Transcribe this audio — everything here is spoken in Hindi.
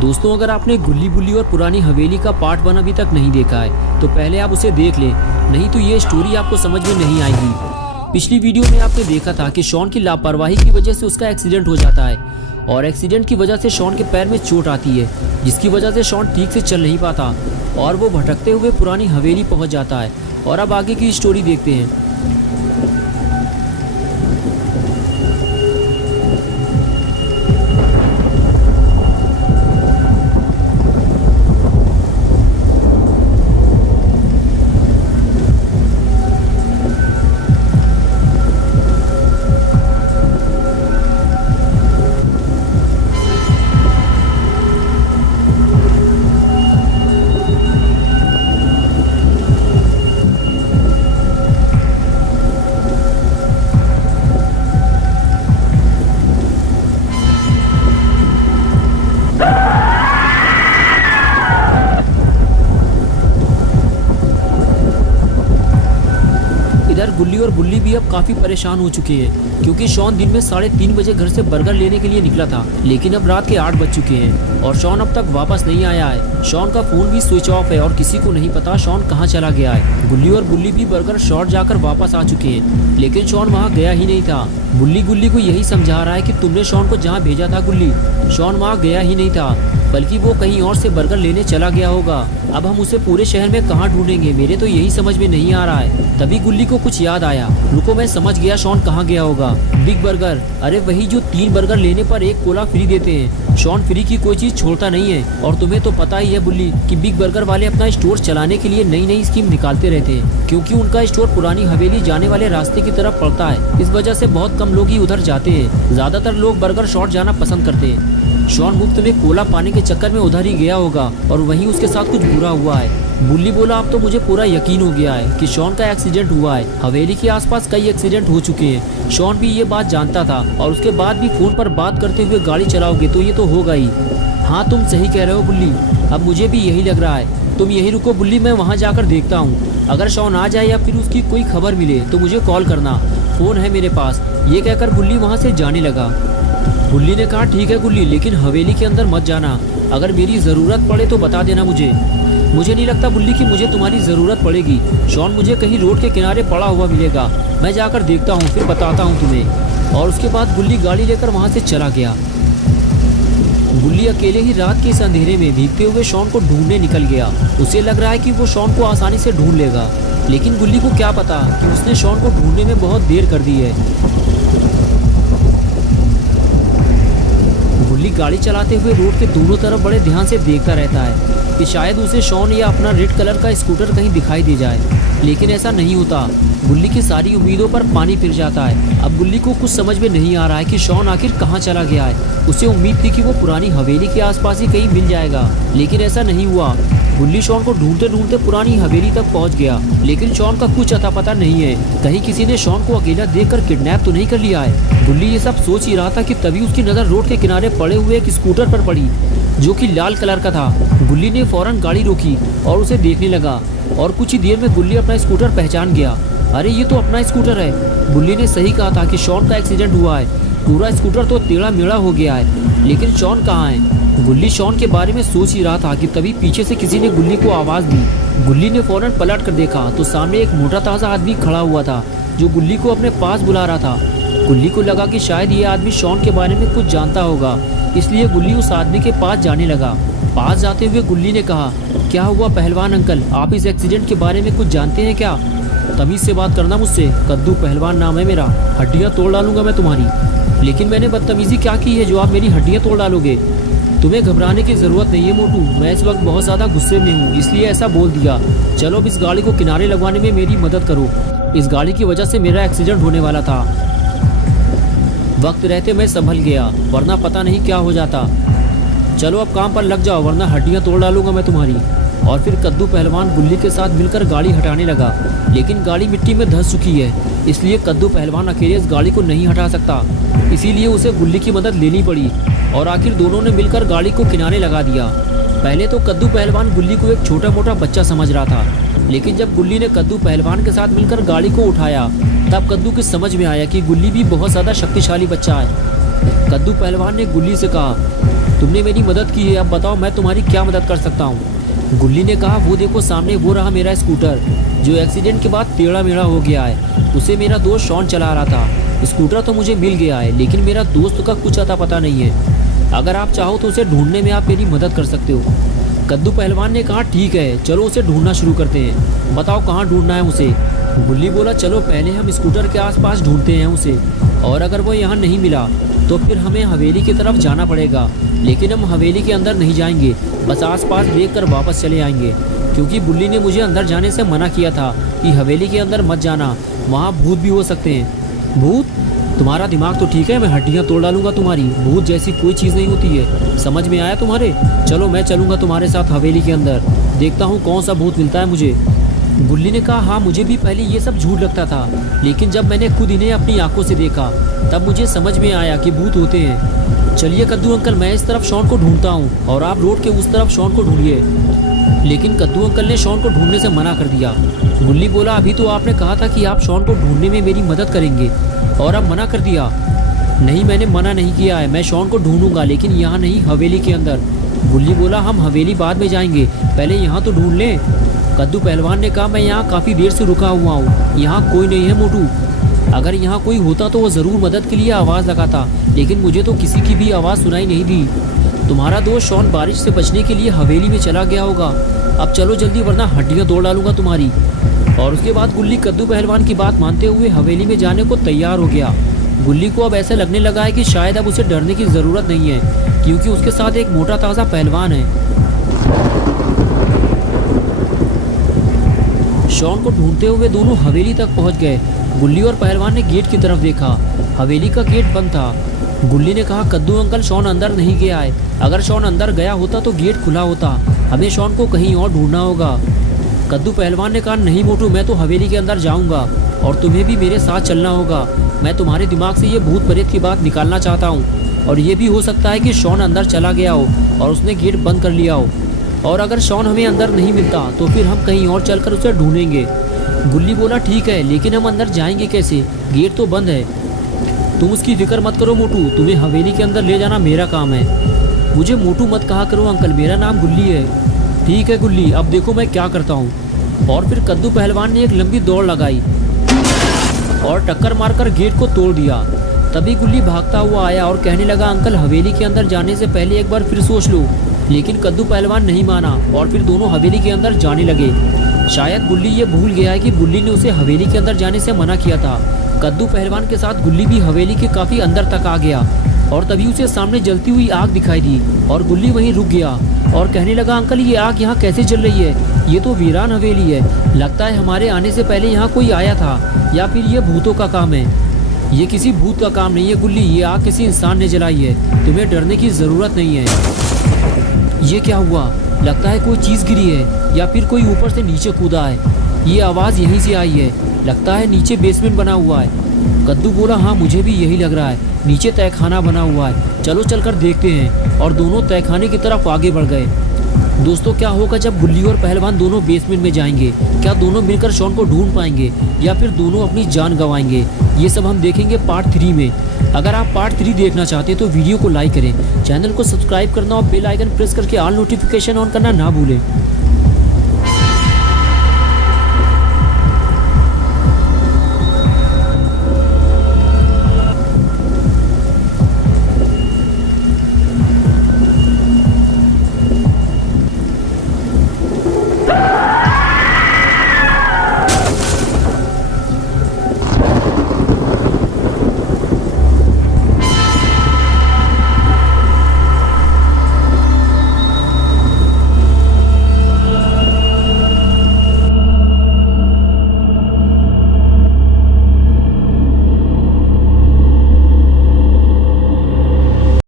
दोस्तों, अगर आपने गुल्ली बुल्ली और पुरानी हवेली का पार्ट 1 अभी तक नहीं देखा है तो पहले आप उसे देख लें, नहीं तो ये स्टोरी आपको समझ में नहीं आएगी। पिछली वीडियो में आपने देखा था कि शॉन की लापरवाही की वजह से उसका एक्सीडेंट हो जाता है और एक्सीडेंट की वजह से शॉन के पैर में चोट आती है, जिसकी वजह से शॉन ठीक से चल नहीं पाता और वो भटकते हुए पुरानी हवेली पहुंच जाता है। और अब आगे की स्टोरी देखते हैं। इधर गुल्ली और बुल्ली भी अब काफी परेशान हो चुके हैं, क्योंकि शॉन दिन में 3:30 बजे घर से बर्गर लेने के लिए निकला था, लेकिन अब रात के 8 बज चुके हैं और शॉन अब तक वापस नहीं आया है। शॉन का फोन भी स्विच ऑफ है और किसी को नहीं पता शॉन कहाँ चला गया है। गुल्ली और बुल्ली भी बर्गर शॉट जाकर वापस आ चुके हैं, लेकिन शॉन वहाँ गया ही नहीं था। बुल्ली गुल्ली को यही समझा रहा है कि तुमने शॉन को जहाँ भेजा था गुल्ली, शॉन वहाँ गया ही नहीं था, बल्कि वो कहीं और से बर्गर लेने चला गया होगा। अब हम उसे पूरे शहर में कहाँ ढूंढेंगे, मेरे तो यही समझ में नहीं आ रहा है। तभी गुल्ली को कुछ याद आया, रुको मैं समझ गया शॉन कहाँ गया होगा। बिग बर्गर, अरे वही जो 3 बर्गर लेने पर 1 कोला फ्री देते हैं। शॉन फ्री की कोई चीज छोड़ता नहीं है और तुम्हें तो पता ही है बुल्ली कि बिग बर्गर वाले अपना स्टोर चलाने के लिए नई नई स्कीम निकालते रहते हैं, क्योंकि उनका स्टोर पुरानी हवेली जाने वाले रास्ते की तरफ पड़ता है। इस वजह से बहुत कम लोग ही उधर जाते हैं, ज्यादातर लोग बर्गर शॉट जाना पसंद करते हैं। शॉन मुफ्त में कोला पाने के चक्कर में उधर ही गया होगा और वहीं उसके साथ कुछ बुरा हुआ है। बुल्ली बोला, अब तो मुझे पूरा यकीन हो गया है कि शॉन का एक्सीडेंट हुआ है। हवेली के आसपास कई एक्सीडेंट हो चुके हैं, शॉन भी ये बात जानता था और उसके बाद भी फोन पर बात करते हुए गाड़ी चलाओगे तो ये तो होगा ही। हाँ तुम सही कह रहे हो बुल्ली, अब मुझे भी यही लग रहा है। तुम यही रुको बुल्ली, मैं वहाँ जाकर देखता हूँ। अगर शॉन आ जाए या फिर उसकी कोई खबर मिले तो मुझे कॉल करना, फोन है मेरे पास। ये कहकर बुल्ली वहाँ से जाने लगा। बुल्ली ने कहा, ठीक है गुल्ली, लेकिन हवेली के अंदर मत जाना। अगर मेरी ज़रूरत पड़े तो बता देना मुझे। मुझे नहीं लगता बुल्ली कि मुझे तुम्हारी ज़रूरत पड़ेगी। शॉन मुझे कहीं रोड के किनारे पड़ा हुआ मिलेगा, मैं जाकर देखता हूँ, फिर बताता हूँ तुम्हें। और उसके बाद बुल्ली गाड़ी लेकर वहाँ से चला गया। बुल्ली अकेले ही रात के इस अंधेरे में भीगते हुए शॉन को ढूंढने निकल गया। उसे लग रहा है कि वो शॉन को आसानी से ढूंढ लेगा, लेकिन गुल्ली को क्या पता कि उसने शॉन को ढूंढने में बहुत देर कर दी है। गुल्ली गाड़ी चलाते हुए रोड के दोनों तरफ बड़े ध्यान से देखता रहता है कि शायद उसे शॉन या अपना रेड कलर का स्कूटर कहीं दिखाई दे जाए, लेकिन ऐसा नहीं होता। गुल्ली की सारी उम्मीदों पर पानी फिर जाता है। अब गुल्ली को कुछ समझ में नहीं आ रहा है कि शॉन आखिर कहाँ चला गया है। उसे उम्मीद थी कि वो पुरानी हवेली के आसपास ही कहीं मिल जाएगा, लेकिन ऐसा नहीं हुआ। गुल्ली शॉन को ढूंढते ढूंढते पुरानी हवेली तक पहुंच गया, लेकिन शॉन का कुछ अता पता नहीं है। कहीं किसी ने शॉन को अकेला देखकर किडनैप तो नहीं कर लिया है। गुल्ली ये सब सोच ही रहा था कि तभी उसकी नज़र रोड के किनारे पड़े हुए एक स्कूटर पर पड़ी, जो कि लाल कलर का था। गुल्ली ने फौरन गाड़ी रोकी और उसे देखने लगा और कुछ ही देर में गुल्ली अपना स्कूटर पहचान गया। अरे ये तो अपना स्कूटर है। गुल्ली ने सही कहा था कि शॉन का एक्सीडेंट हुआ है, पूरा स्कूटर तो टेढ़ा मेढ़ा हो गया है, लेकिन शॉन कहाँ है। गुल्ली शॉन के बारे में सोच ही रहा था कि तभी पीछे से किसी ने गुल्ली को आवाज़ दी। गुल्ली ने फौरन पलट कर देखा तो सामने एक मोटा ताज़ा आदमी खड़ा हुआ था, जो गुल्ली को अपने पास बुला रहा था। गुल्ली को लगा कि शायद ये आदमी शॉन के बारे में कुछ जानता होगा, इसलिए गुल्ली उस आदमी के पास जाने लगा। पास जाते हुए गुल्ली ने कहा, क्या हुआ पहलवान अंकल, आप इस एक्सीडेंट के बारे में कुछ जानते हैं क्या? तमीज़ से बात करना मुझसे, कद्दू पहलवान नाम है मेरा, हड्डियाँ तोड़ डालूंगा मैं तुम्हारी। लेकिन मैंने बदतमीज़ी क्या की है जो आप मेरी हड्डियाँ तोड़ डालोगे? तुम्हें घबराने की ज़रूरत नहीं है मोटू, मैं इस वक्त बहुत ज़्यादा गुस्से में हूँ, इसलिए ऐसा बोल दिया। चलो अब इस गाड़ी को किनारे लगवाने में मेरी मदद करो, इस गाड़ी की वजह से मेरा एक्सीडेंट होने वाला था। वक्त रहते मैं संभल गया, वरना पता नहीं क्या हो जाता। चलो अब काम पर लग जाओ, वरना हड्डियाँ तोड़ डालूंगा मैं तुम्हारी। और फिर कद्दू पहलवान गुल्ली के साथ मिलकर गाड़ी हटाने लगा, लेकिन गाड़ी मिट्टी में धंस चुकी है, इसलिए कद्दू पहलवान अकेले इस गाड़ी को नहीं हटा सकता। इसीलिए उसे गुल्ली की मदद लेनी पड़ी और आखिर दोनों ने मिलकर गाड़ी को किनारे लगा दिया। पहले तो कद्दू पहलवान गुल्ली को एक छोटा मोटा बच्चा समझ रहा था, लेकिन जब गुल्ली ने कद्दू पहलवान के साथ मिलकर गाड़ी को उठाया, तब कद्दू की समझ में आया कि गुल्ली भी बहुत ज़्यादा शक्तिशाली बच्चा है। कद्दू पहलवान ने गुल्ली से कहा, तुमने मेरी मदद की है, अब बताओ मैं तुम्हारी क्या मदद कर सकता हूँ। गुल्ली ने कहा, वो देखो सामने वो रहा मेरा स्कूटर जो एक्सीडेंट के बाद टेढ़ा मेढ़ा हो गया है। उसे मेरा दोस्त शॉन चला रहा था। स्कूटर तो मुझे मिल गया है, लेकिन मेरा दोस्त का कुछ अता पता नहीं है। अगर आप चाहो तो उसे ढूंढने में आप मेरी मदद कर सकते हो। कद्दू पहलवान ने कहा, ठीक है चलो उसे ढूंढना शुरू करते हैं, बताओ कहाँ ढूंढना है उसे। गुल्ली बोला, चलो पहले हम स्कूटर के आसपास ढूंढते हैं उसे, और अगर वो यहाँ नहीं मिला तो फिर हमें हवेली की तरफ जाना पड़ेगा। लेकिन हम हवेली के अंदर नहीं जाएंगे, बस आसपास देख कर वापस चले आएंगे, क्योंकि बुल्ली ने मुझे अंदर जाने से मना किया था कि हवेली के अंदर मत जाना, वहाँ भूत भी हो सकते हैं। भूत? तुम्हारा दिमाग तो ठीक है, मैं हड्डियाँ तोड़ डालूंगा तुम्हारी। भूत जैसी कोई चीज़ नहीं होती है, समझ में आया तुम्हारे? चलो मैं चलूँगा तुम्हारे साथ हवेली के अंदर, देखता हूँ कौन सा भूत मिलता है मुझे। गुल्ली ने कहा, हाँ मुझे भी पहले ये सब झूठ लगता था, लेकिन जब मैंने खुद इन्हें अपनी आंखों से देखा तब मुझे समझ में आया कि भूत होते हैं। चलिए कद्दू अंकल, मैं इस तरफ शॉन को ढूंढता हूँ और आप रोड के उस तरफ शॉन को ढूंढिए। लेकिन कद्दू अंकल ने शॉन को ढूंढने से मना कर दिया। गुल्ली बोला, अभी तो आपने कहा था कि आप शॉन को ढूंढने में मेरी मदद करेंगे और अब मना कर दिया। नहीं, मैंने मना नहीं किया है, मैं शॉन को ढूंढूंगा, लेकिन यहाँ नहीं, हवेली के अंदर। गुल्ली बोला, हम हवेली बाद में जाएंगे, पहले यहाँ तो ढूंढ लें। कद्दू पहलवान ने कहा, मैं यहाँ काफ़ी देर से रुका हुआ हूँ, यहाँ कोई नहीं है मोटू। अगर यहाँ कोई होता तो वो ज़रूर मदद के लिए आवाज़ लगाता, लेकिन मुझे तो किसी की भी आवाज़ सुनाई नहीं दी। तुम्हारा दोस्त शॉन बारिश से बचने के लिए हवेली में चला गया होगा, अब चलो जल्दी वरना हड्डियाँ तोड़ डालूंगा तुम्हारी। और उसके बाद गुल्ली कद्दू पहलवान की बात मानते हुए हवेली में जाने को तैयार हो गया। गुल्ली को अब ऐसा लगने लगा है कि शायद अब उसे डरने की ज़रूरत नहीं है, क्योंकि उसके साथ एक मोटा ताज़ा पहलवान है। शॉन को ढूंढते हुए दोनों हवेली तक पहुंच गए। गुल्ली और पहलवान ने गेट की तरफ देखा, हवेली का गेट बंद था। गुल्ली ने कहा, कद्दू अंकल शॉन अंदर नहीं गया है, अगर शॉन अंदर गया होता तो गेट खुला होता, हमें शॉन को कहीं और ढूंढना होगा। कद्दू पहलवान ने कहा, नहीं मोटू, मैं तो हवेली के अंदर जाऊंगा और तुम्हें भी मेरे साथ चलना होगा। मैं तुम्हारे दिमाग से ये भूत प्रेत की बात निकालना चाहता हूँ, और ये भी हो सकता है कि शॉन अंदर चला गया हो और उसने गेट बंद कर लिया हो, और अगर शॉन हमें अंदर नहीं मिलता तो फिर हम कहीं और चलकर उसे ढूंढेंगे। गुल्ली बोला, ठीक है, लेकिन हम अंदर जाएंगे कैसे, गेट तो बंद है। तुम उसकी फिक्र मत करो मोटू, तुम्हें हवेली के अंदर ले जाना मेरा काम है। मुझे मोटू मत कहा करो अंकल, मेरा नाम गुल्ली है। ठीक है गुल्ली, अब देखो मैं क्या करता हूँ। और फिर कद्दू पहलवान ने एक लंबी दौड़ लगाई और टक्कर मारकर गेट को तोड़ दिया। तभी गुल्ली भागता हुआ आया और कहने लगा, अंकल हवेली के अंदर जाने से पहले एक बार फिर सोच लो। लेकिन कद्दू पहलवान नहीं माना और फिर दोनों हवेली के अंदर जाने लगे। शायद गुल्ली ये भूल गया है कि गुल्ली ने उसे हवेली के अंदर जाने से मना किया था। कद्दू पहलवान के साथ गुल्ली भी हवेली के काफ़ी अंदर तक आ गया और तभी उसे सामने जलती हुई आग दिखाई दी और गुल्ली वहीं रुक गया और कहने लगा, अंकल ये आग यहाँ कैसे जल रही है, ये तो वीरान हवेली है, लगता है हमारे आने से पहले यहाँ कोई आया था, या फिर ये भूतों का काम है। ये किसी भूत का काम नहीं है गुल्ली, ये आग किसी इंसान ने जलाई है, तुम्हें डरने की ज़रूरत नहीं है। ये क्या हुआ, लगता है कोई चीज़ गिरी है या फिर कोई ऊपर से नीचे कूदा है। ये आवाज़ यहीं से आई है, लगता है नीचे बेसमेंट बना हुआ है। कद्दू बोला, हाँ मुझे भी यही लग रहा है, नीचे तहखाना बना हुआ है, चलो चलकर देखते हैं। और दोनों तहखाने की तरफ आगे बढ़ गए। दोस्तों क्या होगा जब गुल्ली और पहलवान दोनों बेसमेंट में जाएंगे, क्या दोनों मिलकर शॉन को ढूंढ पाएंगे या फिर दोनों अपनी जान गंवाएंगे, ये सब हम देखेंगे पार्ट 3 में। अगर आप पार्ट 3 देखना चाहते हैं तो वीडियो को लाइक करें, चैनल को सब्सक्राइब करना और बेल आइकन प्रेस करके ऑल नोटिफिकेशन ऑन करना ना भूलें।